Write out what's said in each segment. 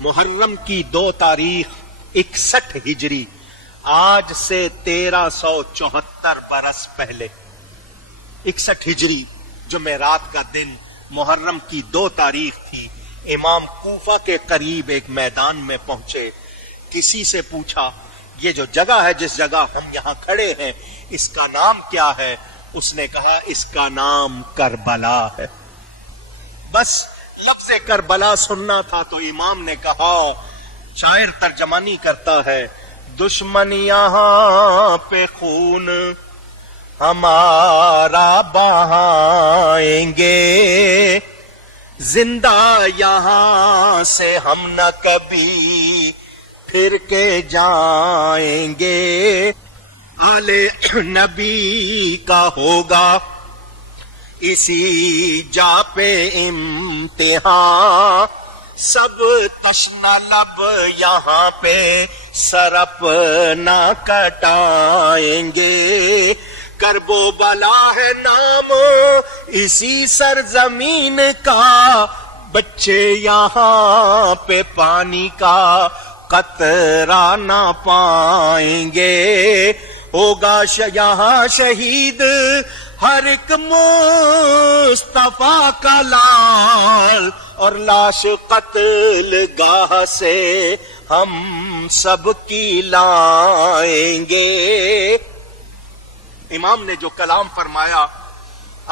محرم کی 2 تاریخ 61 ہجری، آج سے 1374 برس پہلے 61 ہجری جمعرات کا دن محرم کی 2 تاریخ تھی۔ امام کوفہ کے قریب ایک میدان میں پہنچے، کسی سے پوچھا یہ جو جگہ ہے جس جگہ ہم یہاں کھڑے ہیں اس کا نام کیا ہے؟ اس نے کہا اس کا نام کربلا ہے۔ بس لفظ کربلا سننا تھا تو امام نے کہا، شاعر ترجمانی کرتا ہے، دشمن یہاں پہ خون ہمارا بہائیں گے، زندہ یہاں سے ہم نہ کبھی پھر کے جائیں گے، آل نبی کا ہوگا اسی جا پہ امتحان، سب تشنہ لب یہاں پہ سرپ نہ کٹائیں گے، کرب و بلا ہے نام اسی سرزمین کا، بچے یہاں پہ پانی کا قطرہ نہ پائیں گے، ہوگا یہاں شہید ہر ایک مصطفیٰ کا لال، اور لاش قتل گاہ سے ہم سب کی لائیں گے۔ امام نے جو کلام فرمایا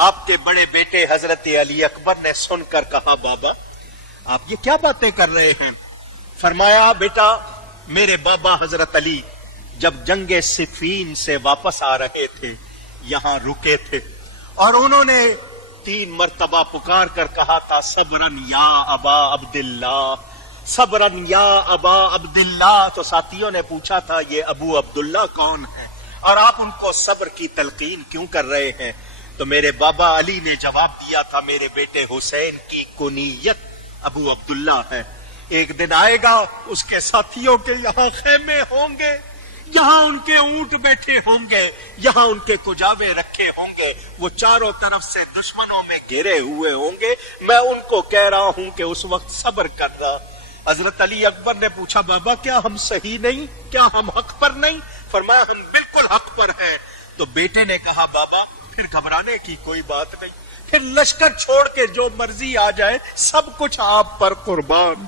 آپ کے بڑے بیٹے حضرت علی اکبر نے سن کر کہا، بابا آپ یہ کیا باتیں کر رہے ہیں؟ فرمایا، بیٹا میرے بابا حضرت علی جب جنگ صفین سے واپس آ رہے تھے یہاں رکے تھے، اور انہوں نے 3 مرتبہ پکار کر کہا تھا، صبرن یا ابا عبداللہ، صبرن یا ابا عبداللہ۔ تو ساتھیوں نے پوچھا تھا یہ ابو عبداللہ کون ہے اور آپ ان کو صبر کی تلقین کیوں کر رہے ہیں؟ تو میرے بابا علی نے جواب دیا تھا، میرے بیٹے حسین کی کنیت ابو عبداللہ ہے، ایک دن آئے گا اس کے ساتھیوں کے یہاں خیمے ہوں گے، یہاں ان کے اونٹ بیٹھے ہوں گے، یہاں ان کے کجاوے رکھے ہوں گے، وہ چاروں طرف سے دشمنوں میں گھرے ہوئے ہوں گے، میں ان کو کہہ رہا ہوں کہ اس وقت صبر کر رہا۔ حضرت علی اکبر نے پوچھا، بابا کیا ہم صحیح نہیں؟ کیا ہم حق پر نہیں؟ فرمایا ہم بالکل حق پر ہیں۔ تو بیٹے نے کہا، بابا پھر گھبرانے کی کوئی بات نہیں، پھر لشکر چھوڑ کے جو مرضی آ جائے سب کچھ آپ پر قربان۔